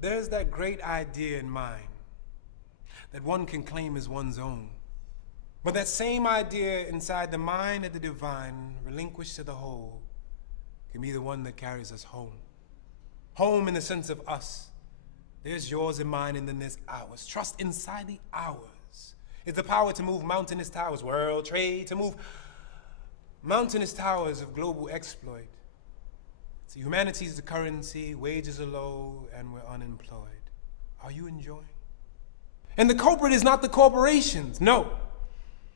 There's that great idea in mind that one can claim as one's own. But that same idea inside the mind of the divine, relinquished to the whole, can be the one that carries us home. Home in the sense of us. There's yours and mine, and then there's ours. Trust inside the ours is the power to move mountainous towers, world trade, to move mountainous towers of global exploit. So humanity's the currency, wages are low, and we're unemployed. Are you enjoying? And the culprit is not the corporations, no.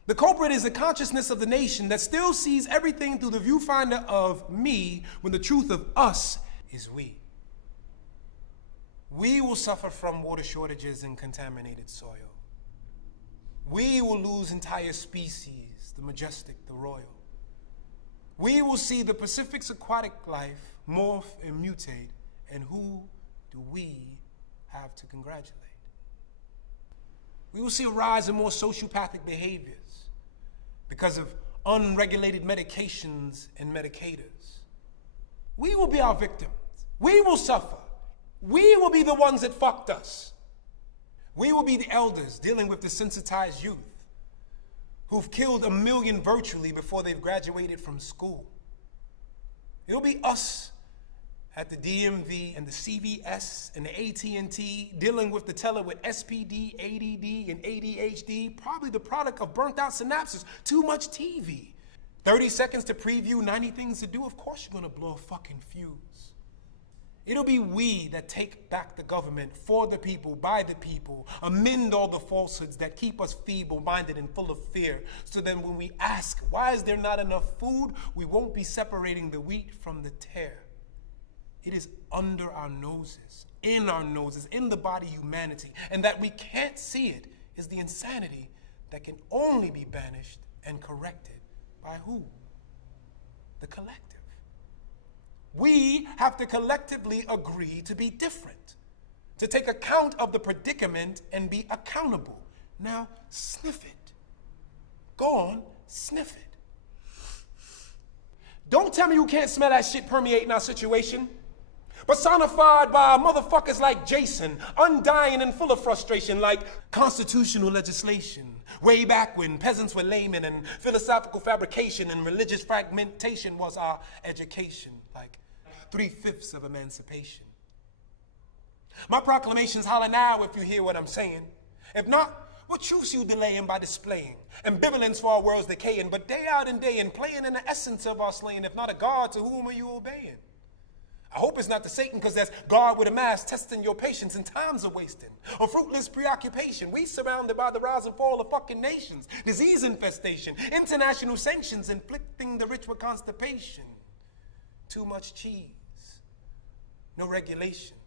The culprit is the consciousness of the nation that still sees everything through the viewfinder of me when the truth of us is we. We will suffer from water shortages and contaminated soil. We will lose entire species, the majestic, the royal. We will see the Pacific's aquatic life morph and mutate, and who do we have to congratulate? We will see a rise in more sociopathic behaviors because of unregulated medications and medicators. We will be our victims. We will suffer. We will be the ones that fucked us. We will be the elders dealing with desensitized youth who've killed 1 million virtually before they've graduated from school. It'll be us at the DMV and the CVS and the AT&T dealing with the teller with SPD, ADD, and ADHD, probably the product of burnt out synapses, too much TV. 30 seconds to preview 90 things to do, of course you're gonna blow a fucking fuse. It'll be we that take back the government for the people, by the people, amend all the falsehoods that keep us feeble-minded and full of fear, so then when we ask, why is there not enough food, we won't be separating the wheat from the tare. It is under our noses, in the body humanity, and that we can't see it is the insanity that can only be banished and corrected by who? The collective. We have to collectively agree to be different, to take account of the predicament and be accountable. Now, sniff it. Go on, sniff it. Don't tell me you can't smell that shit permeating our situation. Personified by motherfuckers like Jason, undying and full of frustration, like constitutional legislation. Way back when peasants were laymen and philosophical fabrication and religious fragmentation was our education, like 3/5 of emancipation. My proclamations holler now if you hear what I'm saying. If not, what truths you delaying by displaying? Ambivalence for our world's decaying, but day out and day in, playing in the essence of our slaying. If not a God, to whom are you obeying? I hope it's not to Satan, because that's God with a mask testing your patience and times are wasting. A fruitless preoccupation. We surrounded by the rise and fall of fucking nations. Disease infestation. International sanctions inflicting the rich with constipation. Too much cheese. No regulations.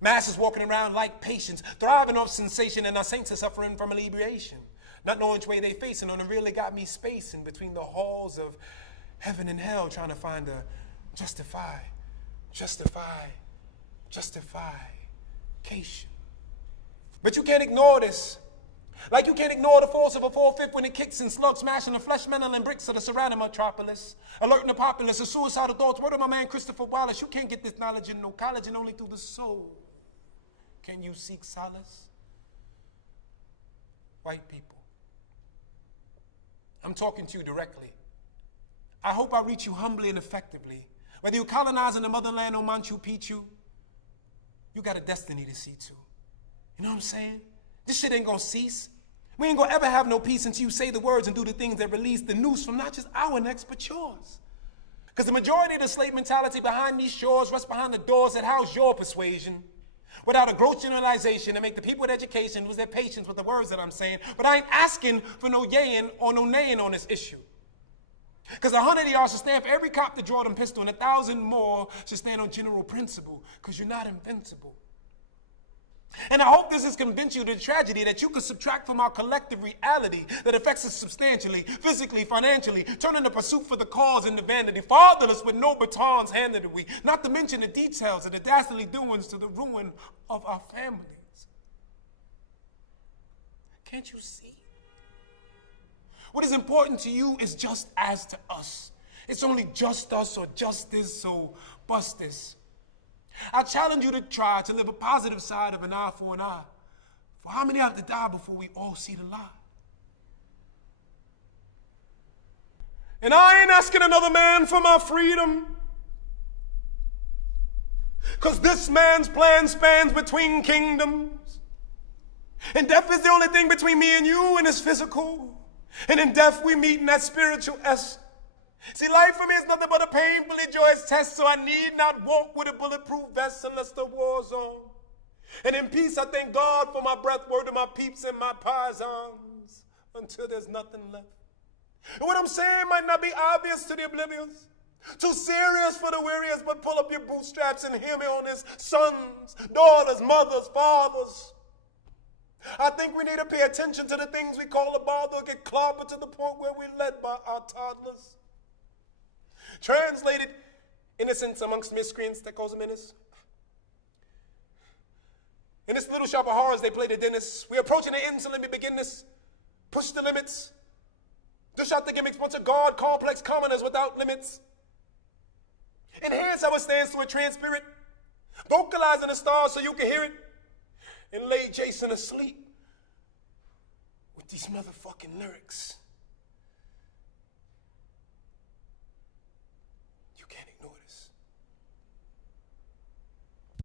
Masses walking around like patients, thriving off sensation, and our saints are suffering from inebriation. Not knowing which way they facing, on the really got me spacing between the halls of heaven and hell, trying to find a justification. But you can't ignore this. Like you can't ignore the force of a 4/5 when it kicks and slugs, smashing the flesh, metal, and bricks of the surrounding metropolis. Alerting the populace of suicidal thoughts. Word of my man Christopher Wallace, you can't get this knowledge in no college and only through the soul. Can you seek solace? White people, I'm talking to you directly. I hope I reach you humbly and effectively. Whether you're colonizing the motherland or Machu Picchu, you got a destiny to see too. You know what I'm saying? This shit ain't gonna cease. We ain't gonna ever have no peace until you say the words and do the things that release the noose from not just our necks, but yours. Because the majority of the slave mentality behind these shores rests behind the doors that house your persuasion. Without a gross generalization to make the people with education lose their patience with the words that I'm saying. But I ain't asking for no yaying or no naying on this issue. Because 100 of y'all should stand for every cop to draw them pistol, and 1,000 more should stand on general principle, because you're not invincible. And I hope this has convinced you of the tragedy that you can subtract from our collective reality that affects us substantially, physically, financially, turning the pursuit for the cause into vanity, fatherless with no batons handed to we, not to mention the details of the dastardly doings to the ruin of our families. Can't you see? What is important to you is just as to us. It's only just us or justice, so bust this. I challenge you to try to live a positive side of an eye for an eye. For how many have to die before we all see the light? And I ain't asking another man for my freedom. Because this man's plan spans between kingdoms. And death is the only thing between me and you, and it's physical. And in death we meet in that spiritual essence. See, life for me is nothing but a painfully joyous test, so I need not walk with a bulletproof vest unless the war's on. And in peace I thank God for my breath, word to my peeps and my paisans, until there's nothing left. And what I'm saying might not be obvious to the oblivious, too serious for the weariest, but pull up your bootstraps and hear me on this. Sons, daughters, mothers, fathers. I think we need to pay attention to the things we call a bother, get clobbered to the point where we're led by our toddlers. Translated, innocence amongst miscreants that cause a menace. In this little shop of horrors, they play the dentist. We're approaching the end, so let me begin this. Push the limits. Dish out the gimmicks, bunch of guard complex commoners without limits. Enhance how it stands to a trans spirit. Vocalizing the stars so you can hear it. And lay Jason asleep with these motherfucking lyrics.